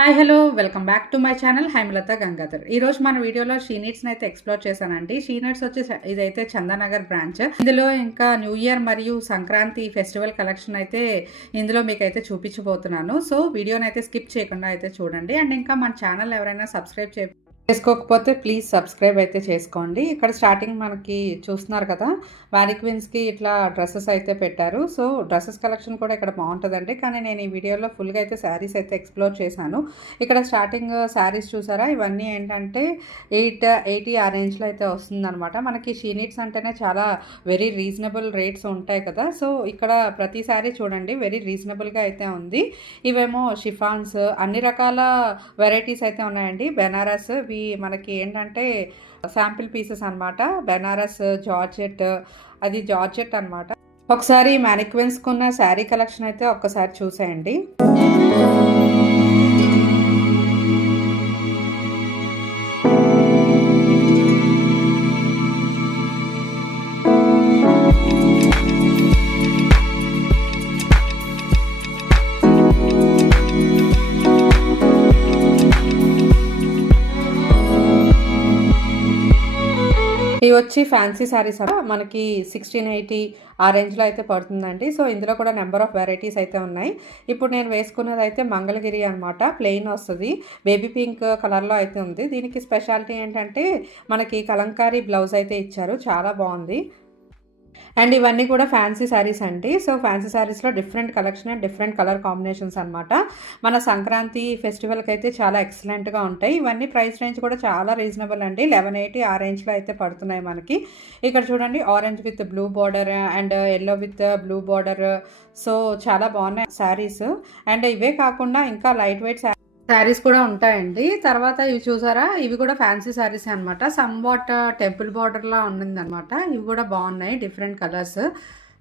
Hi hello welcome back to my channel Hymalatha Gangadhar. ఈ రోజు మన వీడియోలో షీ నీడ్స్ అయితే ఎక్స్ప్లోర్ చేశానండి. షీ నీడ్స్ వచ్చి ఇదైతే చందానగర్ బ్రాంచ్. ఇందులో ఇంకా న్యూ ఇయర్ మరియు సంక్రాంతి ఫెస్టివల్ కలెక్షన్ అయితే ఇందులో మీకైతే చూపించబోతున్నాను. సో వీడియోని అయితే స్కిప్ చేయకుండా అయితే చూడండి. అండ్ ఇంకా మన ఛానల్ ఎవరైనా సబ్స్క్రైబ్ చేసుకోకపోతే ప్లీజ్ సబ్స్క్రైబ్ అయితే చేసుకోండి. ఇక్కడ స్టార్టింగ్ మనకి చూస్తున్నారు కదా, వారిక్విన్స్కి ఇట్లా డ్రెస్సెస్ అయితే పెట్టారు. సో డ్రెస్సెస్ కలెక్షన్ కూడా ఇక్కడ బాగుంటుందండి. కానీ నేను ఈ వీడియోలో ఫుల్గా అయితే శారీస్ అయితే ఎక్స్ప్లోర్ చేశాను. ఇక్కడ స్టార్టింగ్ శారీస్ చూసారా, ఇవన్నీ ఏంటంటే 880 ఆ రేంజ్లో అయితే వస్తుందన్నమాట. మనకి షీ నీడ్స్ అంటేనే చాలా వెరీ రీజనబుల్ రేట్స్ ఉంటాయి కదా. సో ఇక్కడ ప్రతి శారీ చూడండి వెరీ రీజనబుల్గా అయితే ఉంది. ఇవేమో షిఫాన్స్, అన్ని రకాల వెరైటీస్ అయితే ఉన్నాయండి. బెనారస్ మనకి ఏంటంటే శాంపిల్ పీసెస్ అనమాట. బెనారస్ జార్జెట్, అది జార్జెట్ అనమాట. ఒకసారి మ్యానిక్విన్స్ కున్న శారీ కలెక్షన్ అయితే ఒక్కసారి చూసేయండి. ఇవి వచ్చి ఫ్యాన్సీ శారీస్ మనకి 1680 ఆ రేంజ్లో అయితే పడుతుందండి. సో ఇందులో కూడా నెంబర్ ఆఫ్ వెరైటీస్ అయితే ఉన్నాయి. ఇప్పుడు నేను వేసుకున్నది అయితే మంగళగిరి అనమాట. ప్లెయిన్ వస్తుంది, బేబీ పింక్ కలర్లో అయితే ఉంది. దీనికి స్పెషాలిటీ ఏంటంటే మనకి కలంకారీ బ్లౌజ్ అయితే ఇచ్చారు, చాలా బాగుంది. అండ్ ఇవన్నీ కూడా ఫ్యాన్సీ శారీస్ అండి. సో ఫ్యాన్సీ శారీస్లో different collection and different colour combinations అనమాట. మన సంక్రాంతి ఫెస్టివల్కి అయితే చాలా ఎక్సలెంట్గా ఉంటాయి. ఇవన్నీ ప్రైస్ రేంజ్ కూడా చాలా రీజనబుల్ అండి. 1180 ఆ రేంజ్లో అయితే పడుతున్నాయి మనకి. ఇక్కడ చూడండి, orange with blue border and yellow with blue border. So చాలా బాగున్నాయి శారీస్. అండ్ ఇవే కాకుండా ఇంకా లైట్ వెయిట్ శారీస్ కూడా ఉంటాయండి. తర్వాత ఇవి చూసారా, ఇవి కూడా ఫ్యాన్సీ శారీస్ అనమాట. సమ్ వాట్ టెంపుల్ బార్డర్లా ఉండిందనమాట. ఇవి కూడా బాగున్నాయి, డిఫరెంట్ కలర్స్.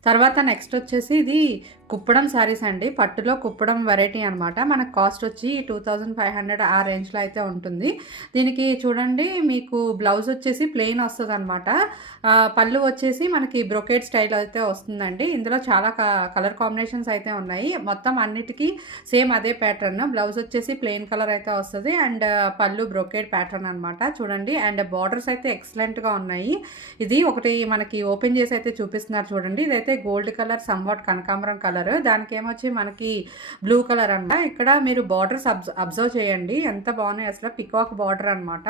తర్వాత నెక్స్ట్ వచ్చేసి ఇది కుప్పడం శారీస్ అండి. పట్టులో కుప్పడం వెరైటీ అనమాట. మనకు కాస్ట్ వచ్చి 2500 ఆ రేంజ్లో అయితే ఉంటుంది. దీనికి చూడండి, మీకు బ్లౌజ్ వచ్చేసి ప్లెయిన్ వస్తుంది అనమాట. పళ్ళు వచ్చేసి మనకి బ్రొకేడ్ స్టైల్ అయితే వస్తుందండి. ఇందులో చాలా కలర్ కాంబినేషన్స్ అయితే ఉన్నాయి. మొత్తం అన్నిటికీ సేమ్ అదే ప్యాటర్న్. బ్లౌజ్ వచ్చేసి ప్లెయిన్ కలర్ అయితే వస్తుంది అండ్ పళ్ళు బ్రొకేడ్ ప్యాటర్న్ అనమాట. చూడండి, అండ్ బార్డర్స్ అయితే ఎక్సలెంట్గా ఉన్నాయి. ఇది ఒకటి మనకి ఓపెన్ చేసి అయితే చూపిస్తున్నారు చూడండి. ఇదైతే గోల్డ్ కలర్, సంవాట్ కనకాంబరం కలర్, దానికి ఏమొచ్చి మనకి బ్లూ కలర్ అన్న. ఇక్కడ మీరు బార్డర్స్ అబ్జర్వ్ చేయండి, ఎంత బాగున్నాయి అసలు. పికాక్ బార్డర్ అనమాట,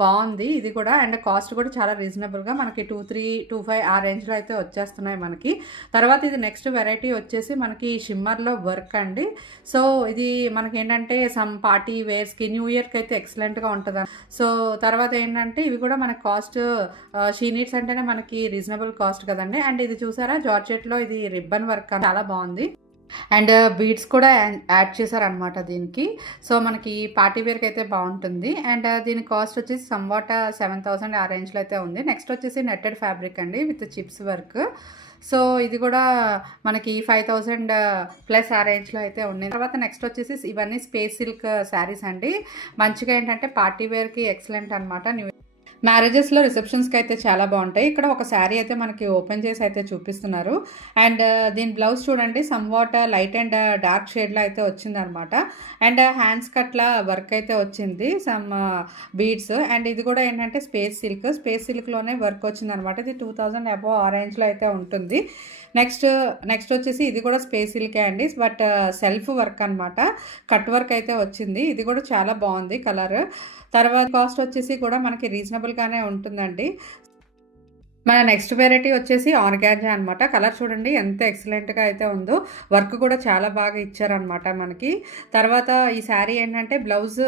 బాగుంది ఇది కూడా. అండ్ కాస్ట్ కూడా చాలా రీజనబుల్గా మనకి 2325 ఆ రేంజ్లో అయితే వచ్చేస్తున్నాయి మనకి. తర్వాత ఇది నెక్స్ట్ వెరైటీ వచ్చేసి మనకి షిమ్మర్లో వర్క్ అండి. సో ఇది మనకి ఏంటంటే సమ్ పార్టీ వేర్స్కి, న్యూ ఇయర్కి అయితే ఎక్సలెంట్గా ఉంటుంది. సో తర్వాత ఏంటంటే ఇవి కూడా మనకి కాస్ట్, షీ నీడ్స్ అంటేనే మనకి రీజనబుల్ కాస్ట్ కదండి. అండ్ ఇది చూసారా, జార్జెట్లో ఇది రిబ్బన్ వర్క్ చాలా బాగుంది. అండ్ బీడ్స్ కూడా యాడ్ చేశారనమాట దీనికి. సో మనకి పార్టీ వేర్కి అయితే బాగుంటుంది. అండ్ దీని కాస్ట్ వచ్చేసి సమ్వాట్ 7000 ఆ రేంజ్లో అయితే ఉంది. నెక్స్ట్ వచ్చేసి నెట్టెడ్ ఫ్యాబ్రిక్ అండి విత్ చిప్స్ వర్క్. సో ఇది కూడా మనకి 5000 ప్లస్ ఆ రేంజ్లో అయితే ఉన్నాయి. తర్వాత నెక్స్ట్ వచ్చేసి ఇవన్నీ స్పేస్ సిల్క్ శారీస్ అండి. మంచిగా ఏంటంటే పార్టీ వేర్కి ఎక్సలెంట్ అనమాట. మ్యారేజెస్లో రిసెప్షన్స్కి అయితే చాలా బాగుంటాయి. ఇక్కడ ఒక శారీ అయితే మనకి ఓపెన్ చేసి అయితే చూపిస్తున్నారు. అండ్ దీని బ్లౌజ్ చూడండి, సమ్వాట్ లైట్ అండ్ డార్క్ షేడ్లో అయితే వచ్చిందనమాట. అండ్ హ్యాండ్స్ కట్ల వర్క్ అయితే వచ్చింది, సమ్ బీడ్స్. అండ్ ఇది కూడా ఏంటంటే స్పేస్ సిల్క్లోనే వర్క్ వచ్చిందనమాట. ఇది 2000 అబోవ్ ఆ రేంజ్లో అయితే ఉంటుంది. నెక్స్ట్ వచ్చేసి ఇది కూడా స్పేస్ సిల్కే అండి, బట్ సెల్ఫ్ వర్క్ అనమాట. కట్ వర్క్ అయితే వచ్చింది. ఇది కూడా చాలా బాగుంది కలర్. తర్వాత కాస్ట్ వచ్చేసి కూడా మనకి రీజనబుల్గానే ఉంటుందండి. మన నెక్స్ట్ వెరైటీ వచ్చేసి ఆర్గాంజా అనమాట. కలర్ చూడండి ఎంత ఎక్సలెంట్గా అయితే ఉందో. వర్క్ కూడా చాలా బాగా ఇచ్చారనమాట మనకి. తర్వాత ఈ శారీ ఏంటంటే బ్లౌజ్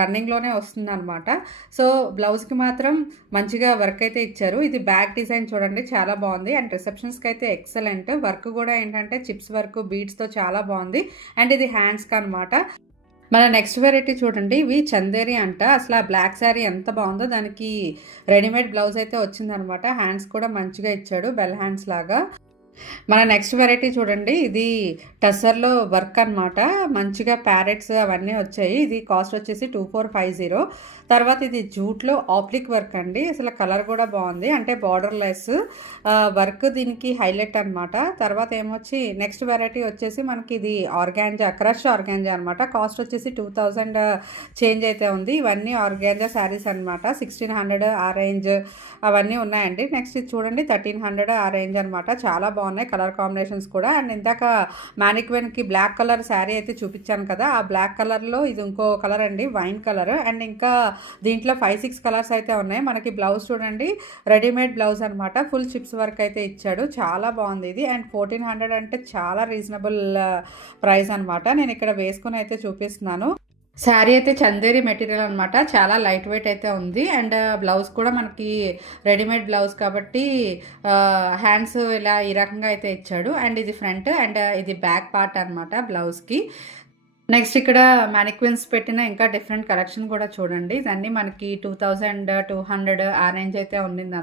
రన్నింగ్లోనే వస్తుంది అనమాట. సో బ్లౌజ్కి మాత్రం మంచిగా వర్క్ అయితే ఇచ్చారు. ఇది బ్యాక్ డిజైన్ చూడండి, చాలా బాగుంది. అండ్ రిసెప్షన్స్కి అయితే ఎక్సలెంట్. వర్క్ కూడా ఏంటంటే చిప్స్ వర్క్ బీడ్స్తో చాలా బాగుంది. అండ్ ఇది హ్యాండ్స్కి అనమాట. మన నెక్స్ట్ వెరైటీ చూడండి, ఇవి చందేరి అంట. అసలు ఆ బ్లాక్ శారీ ఎంత బాగుందో, దానికి రెడీమేడ్ బ్లౌజ్ అయితే వచ్చిందనమాట. హ్యాండ్స్ కూడా మంచిగా ఇచ్చాడు, బెల్ హ్యాండ్స్ లాగా. మన నెక్స్ట్ వెరైటీ చూడండి. ఇది టస్సర్‌లో వర్క్ అనమాట. మంచిగా ప్యారెట్స్ అవన్నీ వచ్చాయి. ఇది కాస్ట్ వచ్చేసి 2450. తర్వాత ఇది జూట్‌లో ఆప్లిక్ వర్క్ అండి. అసలు కలర్ కూడా బాగుంది. అంటే బార్డర్ లెస్ వర్క్ దీనికి హైలైట్ అనమాట. తర్వాత ఏమొచ్చి నెక్స్ట్ వెరైటీ వచ్చేసి మనకి ఇది ఆర్గాంజా, క్రష్ ఆర్గాంజా అనమాట. కాస్ట్ వచ్చేసి 2000 చేంజ్ అయితే ఉంది. ఇవన్నీ ఆర్గాంజా శారీస్ అనమాట. 1600 ఆ రేంజ్ అవన్నీ ఉన్నాయండి. నెక్స్ట్ ఇది చూడండి 1300 ఆ రేంజ్ అనమాట. చాలా బాగున్నాయి కలర్ కాంబినేషన్స్ కూడా. అండ్ ఇందాక మ్యానిక్వెన్కి బ్లాక్ కలర్ శారీ అయితే చూపించాను కదా, ఆ బ్లాక్ కలర్లో ఇది ఇంకో కలర్ అండి, వైన్ కలర్. అండ్ ఇంకా దీంట్లో 5-6 కలర్స్ అయితే ఉన్నాయి. మనకి బ్లౌజ్ చూడండి రెడీమేడ్ బ్లౌజ్ అనమాట. ఫుల్ చిప్స్ వర్క్ అయితే ఇచ్చాడు. చాలా బాగుంది ఇది. అండ్ 1400 అంటే చాలా రీజనబుల్ ప్రైస్ అనమాట. నేను ఇక్కడ వేసుకుని అయితే చూపిస్తున్నాను. శారీ అయితే చందేరి మెటీరియల్ అనమాట. చాలా లైట్ వెయిట్ అయితే ఉంది. అండ్ బ్లౌజ్ కూడా మనకి రెడీమేడ్ బ్లౌజ్ కాబట్టి హ్యాండ్స్ ఇలా ఈ రకంగా అయితే ఇచ్చాడు. అండ్ ఇది ఫ్రంట్ అండ్ ఇది బ్యాక్ పార్ట్ అనమాట బ్లౌజ్కి. నెక్స్ట్ ఇక్కడ మ్యానిక్విన్స్ పెట్టిన ఇంకా డిఫరెంట్ కలెక్షన్ కూడా చూడండి. ఇదన్నీ మనకి 2200 ఆ రేంజ్ అయితే ఉండింది.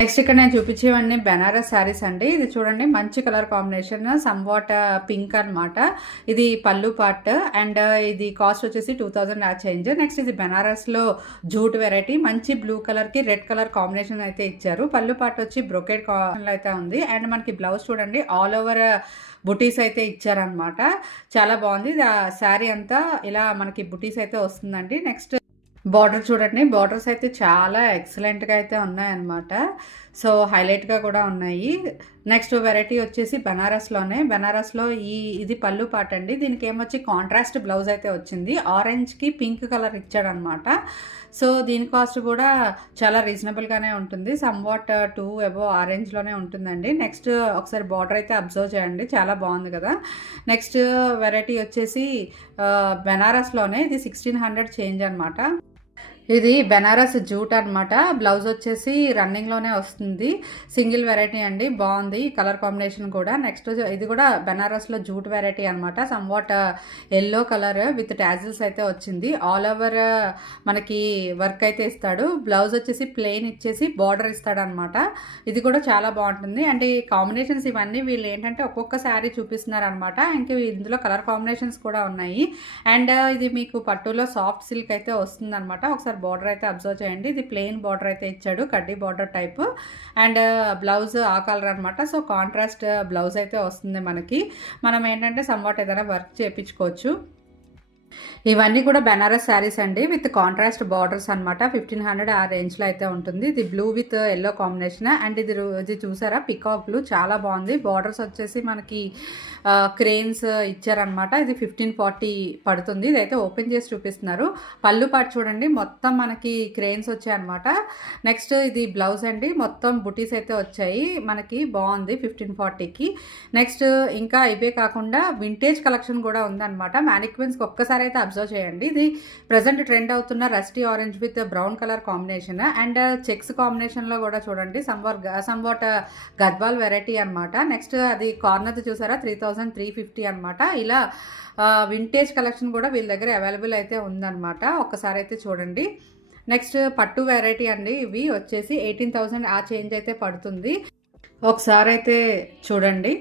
నెక్స్ట్ ఇక్కడ నేను చూపించేవన్నీ బెనారస్ శారీస్ అండి. ఇది చూడండి మంచి కలర్ కాంబినేషన్, సమ్వాట్ పింక్ అనమాట. ఇది పళ్ళు పార్ట్ అండ్ ఇది కాస్ట్ వచ్చేసి 2000 ఆ చేంజ్. నెక్స్ట్ ఇది బెనారస్లో జూట్ వెరైటీ, మంచి బ్లూ కలర్కి రెడ్ కలర్ కాంబినేషన్ అయితే ఇచ్చారు. పళ్ళు పార్ట్ వచ్చి బ్రొకేడ్ కాంబినేషన్ అయితే ఉంది. అండ్ మనకి బ్లౌజ్ చూడండి ఆల్ ఓవర్ బుటీస్ అయితే ఇచ్చారనమాట. చాలా బాగుంది. శారీ అంతా ఇలా మనకి బుటీస్ అయితే వస్తుందండి. నెక్స్ట్ బార్డర్ చూడండి, బార్డర్స్ అయితే చాలా ఎక్సలెంట్గా అయితే ఉన్నాయన్నమాట. సో హైలైట్గా కూడా ఉన్నాయి. నెక్స్ట్ వెరైటీ వచ్చేసి బెనారస్లో ఇది పళ్ళు పాట అండి. దీనికి ఏమొచ్చి కాంట్రాస్ట్ బ్లౌజ్ అయితే వచ్చింది. ఆరెంజ్కి పింక్ కలర్ ఇచ్చాడనమాట. సో దీని కాస్ట్ కూడా చాలా రీజనబుల్గానే ఉంటుంది. సమ్వాట్ 2 అబోవ్ ఆరెంజ్లోనే ఉంటుందండి. నెక్స్ట్ ఒకసారి బార్డర్ అయితే అబ్జర్వ్ చేయండి, చాలా బాగుంది కదా. నెక్స్ట్ వెరైటీ వచ్చేసి బెనారస్లోనే ఇది 1600 చేంజ్ అనమాట. ఇది బెనారస్ జూట్ అనమాట. బ్లౌజ్ వచ్చేసి రన్నింగ్లోనే వస్తుంది. సింగిల్ వెరైటీ అండి, బాగుంది కలర్ కాంబినేషన్ కూడా. నెక్స్ట్ ఇది కూడా బెనారస్లో జూట్ వెరైటీ అనమాట. Somewhat yellow colour with tassels అయితే వచ్చింది. ఆల్ ఓవర్ మనకి వర్క్ అయితే ఇస్తాడు. బ్లౌజ్ వచ్చేసి ప్లెయిన్ ఇచ్చేసి బార్డర్ ఇస్తాడు అనమాట. ఇది కూడా చాలా బాగుంటుంది. అండ్ ఈ కాంబినేషన్స్ ఇవన్నీ వీళ్ళు ఏంటంటే ఒక్కొక్క శారీ చూపిస్తున్నారు అనమాట. ఇంకా ఇందులో కలర్ కాంబినేషన్స్ కూడా ఉన్నాయి. అండ్ ఇది మీకు పట్టులో సాఫ్ట్ సిల్క్ అయితే వస్తుంది అనమాట. ఒకసారి బార్డర్ అయితే అబ్జర్వ్ చేయండి. ఇది ప్లెయిన్ బార్డర్ అయితే ఇచ్చాడు, కడ్డీ బార్డర్ టైప్. అండ్ బ్లౌజ్ ఆ కలర్ అనమాట. సో కాంట్రాస్ట్ బ్లౌజ్ అయితే వస్తుంది మనకి. మనం ఏంటంటే సమ్వాట్ ఏదైనా వర్క్ చేయించుకోవచ్చు. ఇవన్నీ కూడా బెనారస్ శారీస్ అండి విత్ కాంట్రాస్ట్ బార్డర్స్ అనమాట. 1500 ఆ రేంజ్లో అయితే ఉంటుంది. ఇది blue with yellow combination. And ఇది చూసారా పికాక్ బ్లూ, చాలా బాగుంది. బార్డర్స్ వచ్చేసి మనకి క్రేన్స్ ఇచ్చారనమాట. ఇది 1540 పడుతుంది. ఇదైతే ఓపెన్ చేసి చూపిస్తున్నారు. పళ్ళు పాటు చూడండి మొత్తం మనకి క్రేన్స్ వచ్చాయన్నమాట. నెక్స్ట్ ఇది బ్లౌజ్ అండి, మొత్తం బుటీస్ అయితే వచ్చాయి మనకి. బాగుంది 1540కి. నెక్స్ట్ ఇంకా ఇవే కాకుండా వింటేజ్ కలెక్షన్ కూడా ఉందన్నమాట. మ్యానిక్విన్స్కి ఒక్కసారి అయితే అబ్జర్వ్ చేయండి. ఇది ప్రజెంట్ ట్రెండ్ అవుతున్న rusty orange with brown colour combination. And checks కాంబినేషన్లో కూడా చూడండి సంవాట్ గద్వాల్ వెరైటీ అనమాట. నెక్స్ట్ అది కార్నర్ చూసారా 3350 అనమాట. ఇలా వింటేజ్ కలెక్షన్ కూడా వీళ్ళ దగ్గర అవైలబుల్ అయితే ఉందన్నమాట. ఒక్కసారి అయితే చూడండి. నెక్స్ట్ పట్టు వెరైటీ అండి. ఇవి వచ్చేసి 18,000 ఆ చేంజ్ అయితే పడుతుంది. ఒకసారి అయితే చూడండి.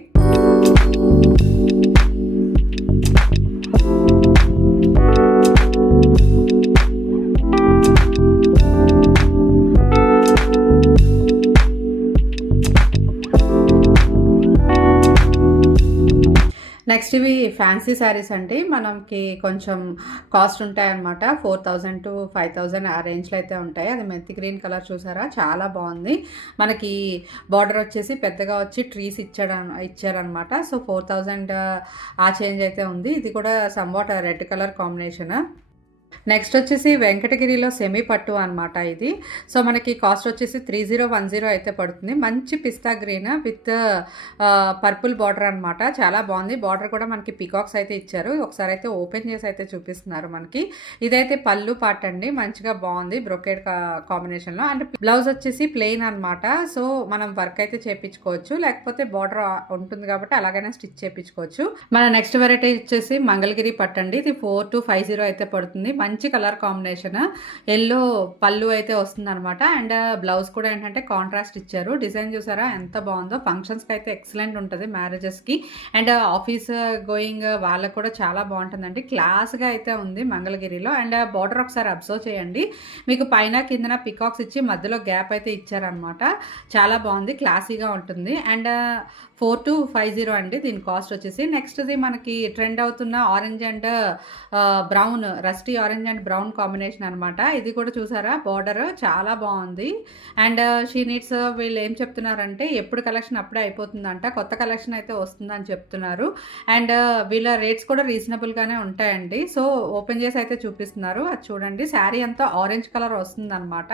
నెక్స్ట్ ఇవి ఫ్యాన్సీ శారీస్ అండి. మనకి కొంచెం కాస్ట్ ఉంటాయన్నమాట. 4000 to 5000 ఆ రేంజ్లో అయితే ఉంటాయి. అది మెంతి గ్రీన్ కలర్ చూసారా, చాలా బాగుంది. మనకి బార్డర్ వచ్చేసి పెద్దగా వచ్చి ట్రీస్ ఇచ్చారనమాట. సో 4000 ఆ చేంజ్ అయితే ఉంది. ఇది కూడా somewhat red colour combination. Next వచ్చేసి వెంకటగిరిలో సెమీ పట్టు అనమాట ఇది. సో మనకి కాస్ట్ వచ్చేసి 3010 అయితే పడుతుంది. మంచి పిస్తా గ్రీన్ విత్ పర్పుల్ బార్డర్ అనమాట. చాలా బాగుంది. బార్డర్ కూడా మనకి పికాక్స్ అయితే ఇచ్చారు. ఒకసారి అయితే ఓపెన్ చేసి అయితే చూపిస్తున్నారు మనకి. ఇదైతే పళ్ళు పార్ట్ అండి, మంచిగా బాగుంది బ్రొకేడ్ కాంబినేషన్లో. అండ్ బ్లౌజ్ వచ్చేసి ప్లెయిన్ అనమాట. సో మనం వర్క్ అయితే చేయించుకోవచ్చు, లేకపోతే బార్డర్ ఉంటుంది కాబట్టి అలాగైనా స్టిచ్ చేయించుకోవచ్చు. మన నెక్స్ట్ వెరైటీ వచ్చేసి మంగళగిరి పట్టు అండి. ఇది 4250 అయితే పడుతుంది. మంచి కలర్ కాంబినేషన్, ఎల్లో పళ్ళు అయితే వస్తుంది అనమాట. అండ్ బ్లౌజ్ కూడా ఏంటంటే కాంట్రాస్ట్ ఇచ్చారు. డిజైన్ చూసారా ఎంత బాగుందో. ఫంక్షన్స్కి అయితే ఎక్సలెంట్ ఉంటుంది, మ్యారేజెస్కి అండ్ ఆఫీస్ గోయింగ్ వాళ్ళకు కూడా చాలా బాగుంటుందండి. క్లాస్గా అయితే ఉంది మంగళగిరిలో. అండ్ బార్డర్ ఒకసారి అబ్జర్వ్ చేయండి, మీకు పైన కిందన పికాక్స్ ఇచ్చి మధ్యలో గ్యాప్ అయితే ఇచ్చారనమాట. చాలా బాగుంది, క్లాసీగా ఉంటుంది. అండ్ 4250 అండి దీని కాస్ట్ వచ్చేసి. నెక్స్ట్ది మనకి ట్రెండ్ అవుతున్న orange and brown, rusty orange and brown combination అనమాట. ఇది కూడా చూసారా, బార్డర్ చాలా బాగుంది. అండ్ షీ నీడ్స్ వీళ్ళు ఏం చెప్తున్నారంటే ఎప్పుడు కలెక్షన్ అప్పుడే అయిపోతుందంట, కొత్త కలెక్షన్ అయితే వస్తుందని చెప్తున్నారు. అండ్ వీళ్ళ రేట్స్ కూడా రీజనబుల్గానే ఉంటాయండి. సో ఓపెన్ చేసి అయితే చూపిస్తున్నారు, అది చూడండి. శారీ అంతా ఆరెంజ్ కలర్ వస్తుంది అనమాట.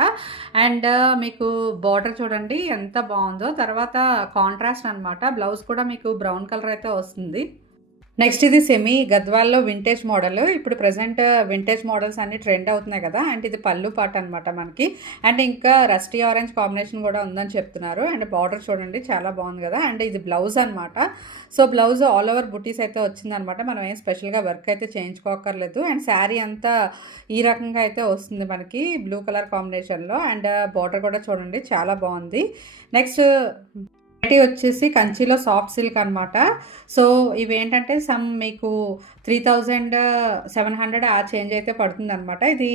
అండ్ మీకు బార్డర్ చూడండి ఎంత బాగుందో. తర్వాత కాంట్రాస్ట్ అనమాట. బ్లౌజ్ కూడా మీకు బ్రౌన్ కలర్ అయితే వస్తుంది. నెక్స్ట్ ఇది సెమీ గద్వాల్లో వింటేజ్ మోడల్. ఇప్పుడు ప్రజెంట్ వింటేజ్ మోడల్స్ అన్ని ట్రెండ్ అవుతున్నాయి కదా. అండ్ ఇది పళ్ళు పాట అనమాట మనకి. అండ్ ఇంకా రస్టీ ఆరెంజ్ కాంబినేషన్ కూడా ఉందని చెప్తున్నారు. అండ్ బార్డర్ చూడండి చాలా బాగుంది కదా. అండ్ ఇది బ్లౌజ్ అనమాట. సో బ్లౌజ్ ఆల్ ఓవర్ బుటీస్ అయితే వచ్చిందనమాట. మనం ఏం స్పెషల్గా వర్క్ అయితే చేయించుకోకర్లేదు. అండ్ శారీ అంతా ఈ రకంగా అయితే వస్తుంది మనకి బ్లూ కలర్ కాంబినేషన్లో. అండ్ బార్డర్ కూడా చూడండి చాలా బాగుంది. నెక్స్ట్ వచ్చేసి కంచిలో సాఫ్ట్ సిల్క్ అనమాట. సో ఇవేంటంటే మీకు 3700 ఆ చేంజ్ అయితే పడుతుంది అనమాట. ఇది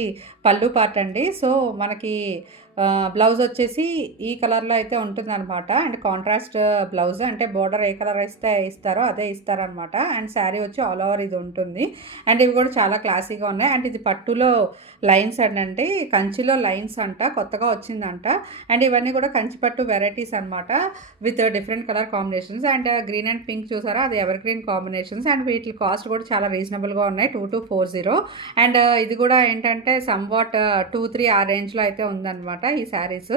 పళ్ళు పార్ట్ అండి. సో మనకి బ్లౌజ్ వచ్చేసి ఈ కలర్లో అయితే ఉంటుంది అనమాట. అండ్ కాంట్రాస్ట్ బ్లౌజ్, అంటే బార్డర్ ఏ కలర్ అయితే ఇస్తారో అదే ఇస్తారనమాట. అండ్ శారీ వచ్చి ఆల్ ఓవర్ ఇది ఉంటుంది. అండ్ ఇవి కూడా చాలా క్లాసీగా ఉన్నాయి. అండ్ ఇది పట్టులో లైన్స్ అండి, కంచిలో లైన్స్ అంట, కొత్తగా వచ్చిందంట. అండ్ ఇవన్నీ కూడా కంచి పట్టు వెరైటీస్ అనమాట with different colour combinations. And green and pink చూసారా, అది ఎవర్ గ్రీన్ కాంబినేషన్స్. అండ్ వీటి కాస్ట్ కూడా చాలా రీజనబుల్గా ఉన్నాయి, 2240. అండ్ ఇది కూడా ఏంటంటే సమ్వాట్ 23 ఆ రేంజ్లో అయితే ఉందన్నమాట ఈ శారీస్.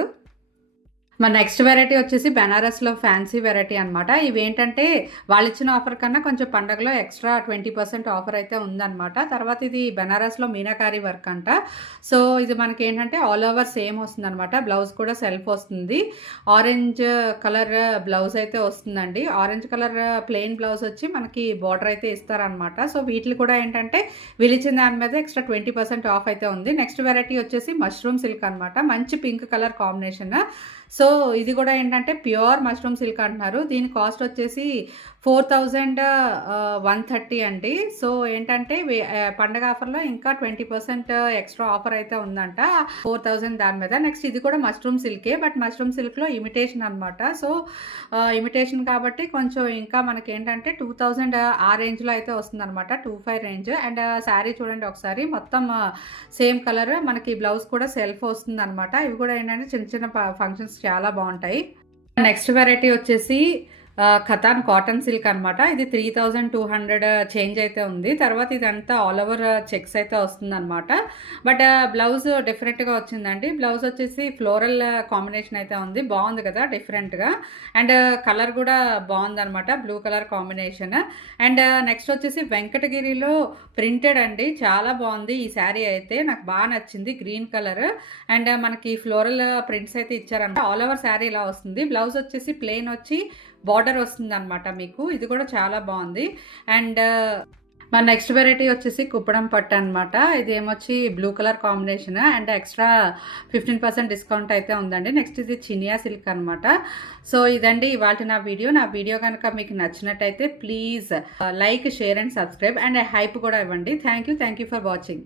మన నెక్స్ట్ వెరైటీ వచ్చేసి బెనారస్లో ఫ్యాన్సీ వెరైటీ అనమాట. ఇవి ఏంటంటే వాళ్ళు ఇచ్చిన ఆఫర్ కన్నా కొంచెం పండగలో ఎక్స్ట్రా 20% ఆఫర్ అయితే ఉందన్నమాట. తర్వాత ఇది బెనారస్లో మీనాకారి వర్క్ అంట. సో ఇది మనకి ఏంటంటే ఆల్ ఓవర్ సేమ్ వస్తుంది అనమాట. బ్లౌజ్ కూడా సెల్ఫ్ వస్తుంది. ఆరెంజ్ కలర్ బ్లౌజ్ అయితే వస్తుందండి. ఆరెంజ్ కలర్ ప్లెయిన్ బ్లౌజ్ వచ్చి మనకి బార్డర్ అయితే ఇస్తారనమాట. సో వీటిని కూడా ఏంటంటే వీళ్ళు ఇచ్చిన దాని మీద ఎక్స్ట్రా 20% ఆఫ్ అయితే ఉంది. నెక్స్ట్ వెరైటీ వచ్చేసి మష్రూమ్ సిల్క్ అనమాట. మంచి పింక్ కలర్ కాంబినేషన్. సో ఇది కూడా ఏంటంటే ప్యూర్ మష్రూమ్ సిల్క్ అంటున్నారు. దీని కాస్ట్ వచ్చేసి 4130 అండి. సో ఏంటంటే పండగ ఆఫర్లో ఇంకా 20% ఎక్స్ట్రా ఆఫర్ అయితే ఉందంట 4000 దాని మీద. నెక్స్ట్ ఇది కూడా మష్రూమ్ సిల్కే, బట్ మష్రూమ్ సిల్క్లో ఇమిటేషన్ అనమాట. సో ఇమిటేషన్ కాబట్టి కొంచెం ఇంకా మనకి ఏంటంటే 2000 ఆ రేంజ్లో అయితే వస్తుంది అనమాట, 25 రేంజ్. అండ్ శారీ చూడండి ఒకసారి, మొత్తం సేమ్ కలర్. మనకి బ్లౌజ్ కూడా సెల్ఫ్ వస్తుంది అనమాట. ఇవి కూడా ఏంటంటే చిన్న చిన్న ఫంక్షన్స్ చాలా బాగుంటాయి. నెక్స్ట్ వెరైటీ వచ్చేసి ఖతాన్ కాటన్ సిల్క్ అనమాట. ఇది 3200 చేంజ్ అయితే ఉంది. తర్వాత ఇదంతా ఆల్ ఓవర్ చెక్స్ అయితే వస్తుంది అనమాట. బట్ బ్లౌజ్ డిఫరెంట్గా వచ్చిందండి. బ్లౌజ్ వచ్చేసి ఫ్లోరల్ కాంబినేషన్ అయితే ఉంది, బాగుంది కదా డిఫరెంట్గా. అండ్ కలర్ కూడా బాగుందనమాట, blue colour combination. And next వచ్చేసి వెంకటగిరిలో ప్రింటెడ్ అండి, చాలా బాగుంది ఈ శారీ అయితే, నాకు బాగా నచ్చింది, గ్రీన్ కలర్. అండ్ మనకి ఫ్లోరల్ ప్రింట్స్ అయితే ఇచ్చారనమాట. ఆల్ ఓవర్ శారీ ఇలా వస్తుంది. బ్లౌజ్ వచ్చేసి ప్లెయిన్ వచ్చి బార్డర్ వస్తుంది అనమాట మీకు. ఇది కూడా చాలా బాగుంది. అండ్ మన నెక్స్ట్ వెరైటీ వచ్చేసి కుప్పడం పట్టు అనమాట. ఇది ఏమొచ్చి blue colour combination and extra 15% discount అయితే ఉందండి. నెక్స్ట్ ఇది చినియా సిల్క్ అనమాట. సో ఇదండి ఇవాళ నా వీడియో కనుక మీకు నచ్చినట్టయితే please like, share and subscribe and hype కూడా ఇవ్వండి. Thank you for watching.